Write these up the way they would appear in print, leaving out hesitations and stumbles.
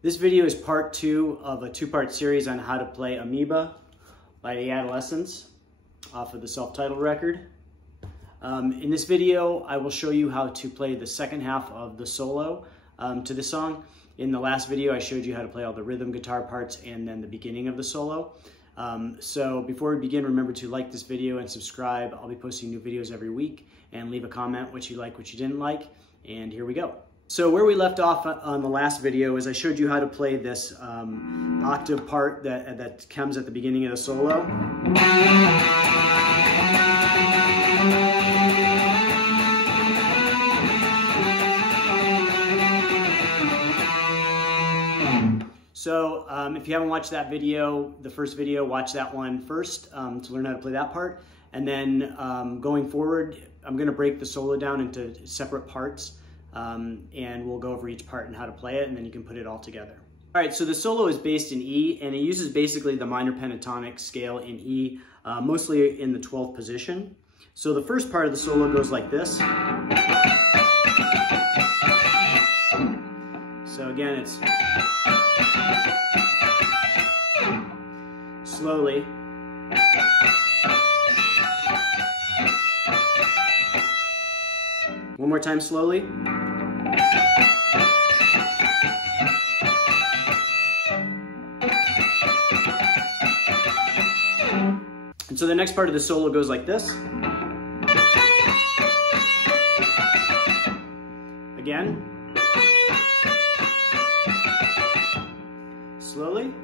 This video is part 2 of a 2-part series on how to play Amoeba by the Adolescents off of the self-titled record. In this video, I will show you how to play the second half of the solo to this song. In the last video, I showed you how to play all the rhythm guitar parts and then the beginning of the solo. So before we begin, remember to like this video and subscribe. I'll be posting new videos every week, and leave a comment what you like, what you didn't like, and here we go. So where we left off on the last video is I showed you how to play this octave part that comes at the beginning of the solo. So if you haven't watched that video, the first video, watch that one first to learn how to play that part. And then going forward, I'm going to break the solo down into separate parts. And we'll go over each part and how to play it, and then you can put it all together. All right, so the solo is based in E, and it uses basically the minor pentatonic scale in E, mostly in the 12th position. So the first part of the solo goes like this. So again, it's slowly. One more time slowly. And so the next part of the solo goes like this. Again. Slowly.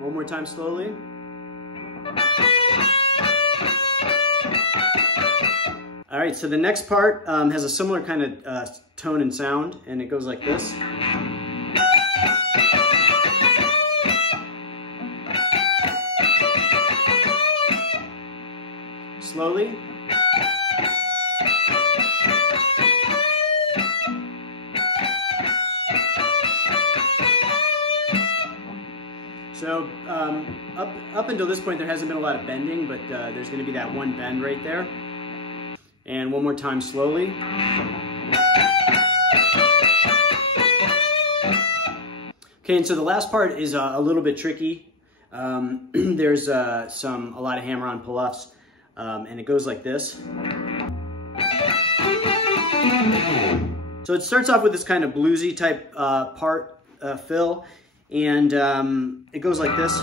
One more time slowly. All right, so the next part has a similar kind of tone and sound, and it goes like this. Slowly. So up until this point, there hasn't been a lot of bending, but there's going to be that one bend right there. And one more time slowly. Okay, and so the last part is a little bit tricky. There's a lot of hammer-on pull-offs, and it goes like this. So it starts off with this kind of bluesy type part fill, and it goes like this.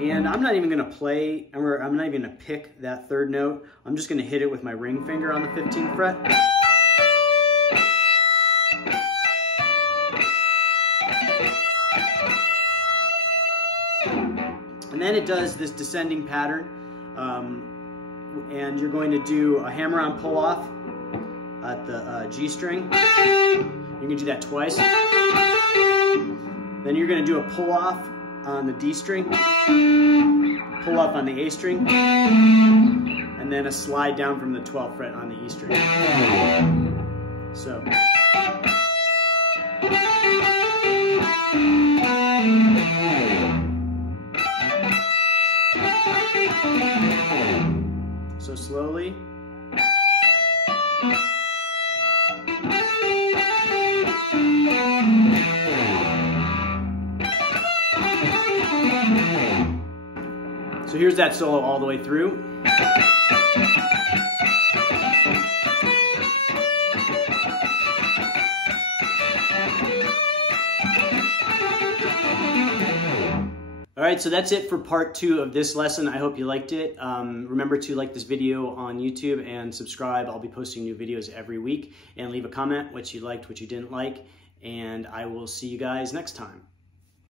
And I'm not even going to play, or I'm not even going to pick that third note. I'm just going to hit it with my ring finger on the 15th fret. And then it does this descending pattern. And you're going to do a hammer-on pull-off at the G string. You're going to do that twice. Then you're going to do a pull-off on the D string, pull up on the A string, and then a slide down from the 12th fret on the E string. So slowly. So here's that solo all the way through. All right, so that's it for part 2 of this lesson. I hope you liked it. Remember to like this video on YouTube and subscribe. I'll be posting new videos every week, and leave a comment what you liked, what you didn't like, and I will see you guys next time.